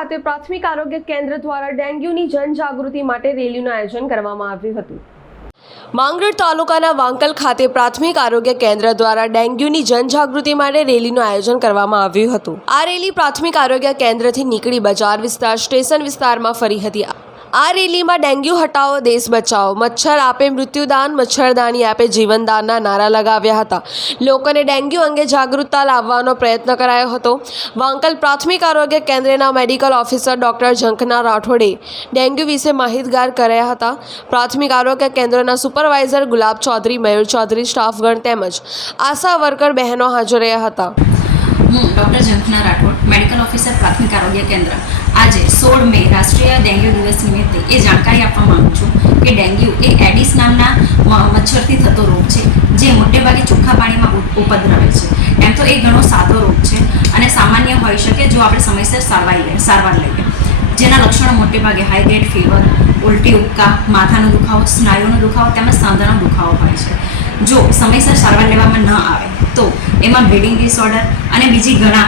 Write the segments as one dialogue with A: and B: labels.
A: ખાતે પ્રાથમિક આરોગ્ય કેન્દ્ર દ્વારા ડેન્ગ્યુની જનજાગૃતિ માટે રેલીનું આયોજન કરવામાં આવ્યું હતું. માંગરોળ તાલુકાના વાંકલ ખાતે પ્રાથમિક આરોગ્ય કેન્દ્ર દ્વારા ડેન્ગ્યુની જનજાગૃતિ માટે રેલીનું આયોજન કરવામાં આવ્યું હતું. આ રેલી પ્રાથમિક આરોગ્ય કેન્દ્રથી નીકળી બજાર વિસ્તાર, સ્ટેશન વિસ્તારમાં ફરી હતી. આ રેલીમાં ડેન્ગ્યુ હટાવો, દેશ બચાવો. મચ્છર આપે, મૃત્યુદાન, મચ્છરદાની આપે, જીવનદાનના નારા લગાવ્યા હતા. લોકોને ડેન્ગ્યુ અંગે જાગૃતતા લાવવાનો પ્રયત્ન કરાયો હતો. વાંકલ પ્રાથમિક આરોગ્ય કેન્દ્રના મેડિકલ ઓફિસર ડોક્ટર ઝંખના રાઠોડે ડેન્ગ્યુ વિશે માહિતગાર કર્યા હતા. પ્રાથમિક આરોગ્ય કેન્દ્રના સુપરવાઇઝર ગુલાબ ચૌધરી, મયુર ચૌધરી, સ્ટાફગણ તેમજ આશા વર્કર બહેનો હાજર રહ્યા હતા.
B: હું doctor Zankhana Rathod, medical officer પ્રાથમિક આરોગ્ય કેન્દ્ર. આજે સોળ મે રાષ્ટ્રીય ડેન્ગ્યુ દિવસ નિમિત્તે એ જાણકારી આપવા માંગુ છું કે ડેન્ગ્યુ એ એડિસ નામના મચ્છરથી થતો રોગ છે, જે મોટેભાગે ચોખ્ખા પાણીમાં ઉપ- ઉપદ્રવે છે. એમ તો એ ઘણો સાદો રોગ છે અને સામાન્ય હોઈ શકે જો આપણે સમયસર સારવાર લઈએ સારવાર લઈએ. જેના લક્ષણો મોટેભાગે હાઈ ગ્રેડ ફીવર ઉલટી ઉબકા, માથાનો દુખાવો સ્નાયુનો દુખાવો તેમજ સાંધાનો દુખાવો હોય છે. જો સમયસર સારવાર લેવામાં ન આવે તો એમાં બ્લીડિંગ ડિસઓર્ડર અને બીજી ઘણા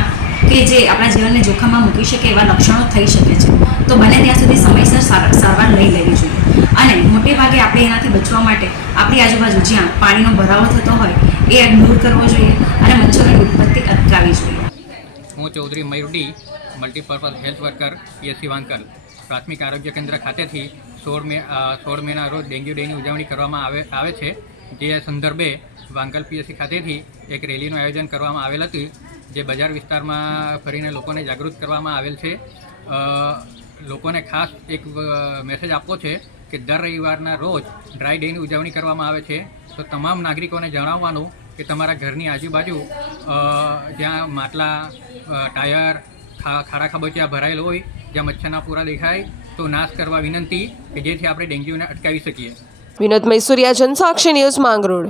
B: કે જે આપણા જીવનને જોખમમાં મૂકી શકે એવા લક્ષણો થઈ શકે છે. તો બને ત્યાં સુધી સમયસર સાર- સારવાર લઈ લેવી જોઈએ. અને મોટે ભાગે આપણે એનાથી બચવા માટે આપણી આજુબાજુ જ્યાં પાણીનો ભરાવો થતો હોય, એ દૂર કરવો જોઈએ અને મચ્છરોની ઉત્પત્તિ અટકાવવી જોઈએ.
C: હું Chaudhari મયુરડી multipurpose health worker PSC Vankal. પ્રાથમિક આરોગ્ય કેન્દ્ર ખાતેથી સોળ મે સોળ મેના રોજ ડેન્ગ્યુ ડેની ઉજવણી કરવામાં આવે આવે છે. જે સંદર્ભે વાંકલ પીએસસી ખાતેથી એક રેલીનું આયોજન કરવામાં આવેલ હતું. જે બજાર વિસ્તારમાં ફરીને લોકોને જાગૃત કરવામાં આવેલ છે લોકોને ખાસ એક મેસેજ આપવો છે કે દર રવિવારના રોજ ડ્રાય ડેની ઉજવણી કરવામાં આવે છે. તો તમામ નાગરિકોને જણાવવાનું કે તમારા ઘરની આજુબાજુ જ્યાં માટલા ટાયર ખાડા ખાબોચિયા ભરાયેલ હોય, જ્યાં મચ્છરના પૂરા દેખાય, તો નાશ કરવા વિનંતી કે જેથી આપણે ડેન્ગ્યુને અટકાવી શકીએ.
A: વિનોદ મૈસુરિયા, જનસાક્ષી ન્યૂઝ માંગરોળ.